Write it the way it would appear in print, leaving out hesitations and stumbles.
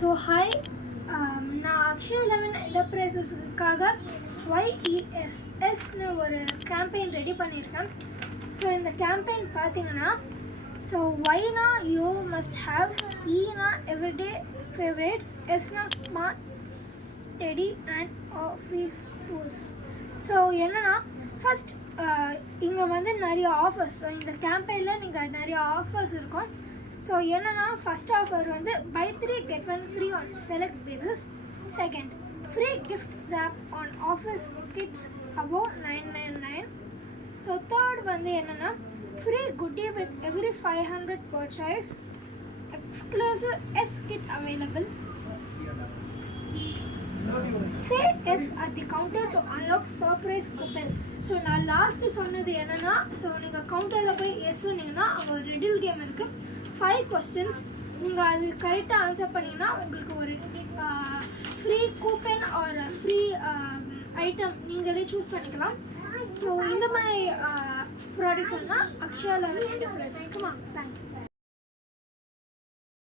So hi, நான் அக்ஷயா 11 என்டர்பிரைசஸ்க்காக YESSன்னு ஒரு கேம்பெயின் ரெடி பண்ணியிருக்கேன். ஸோ இந்த கேம்பெயின் பார்த்தீங்கன்னா, ஸோ ஒய்னா யூ மஸ்ட் ஹாவ், ஈனா எவ்ரிடே ஃபேவரேட்ஸ், எஸ்னா smart study and office tools. So என்னென்னா ஃபஸ்ட் இங்கே வந்து நிறைய ஆஃபர்ஸ். ஸோ இந்த கேம்பெயினில் நீங்கள் நிறைய ஆஃபர்ஸ் இருக்கும். ஸோ என்னென்னா ஃபஸ்ட் ஆஃபர் வந்து buy 3 get 1 free on select basis. Second, free gift wrap on office kits above 999. So third வந்து என்னென்னா free goodie with every 500 purchase, exclusive S kit available. Say yes at the counter to unlock surprise coupon. So நான் last சொன்னது என்னென்னா, so நீங்கள் கவுண்டரில் போய் S சொன்னீங்கன்னா அங்கே ஒரு ரெடில் கேம் இருக்குது. 5 questions. நீங்கள் அது கரெக்டாக ஆன்சர் பண்ணிங்கன்னா உங்களுக்கு ஒரு free coupon or free item நீங்களே சூஸ் பண்ணிக்கலாம். ஸோ இந்த மாதிரி ப்ராடக்ட்ஸ் எல்லாம் அக்ஷயா 11 என்டர்பிரைசஸ்க்கு வாங்க. தேங்க்யூ.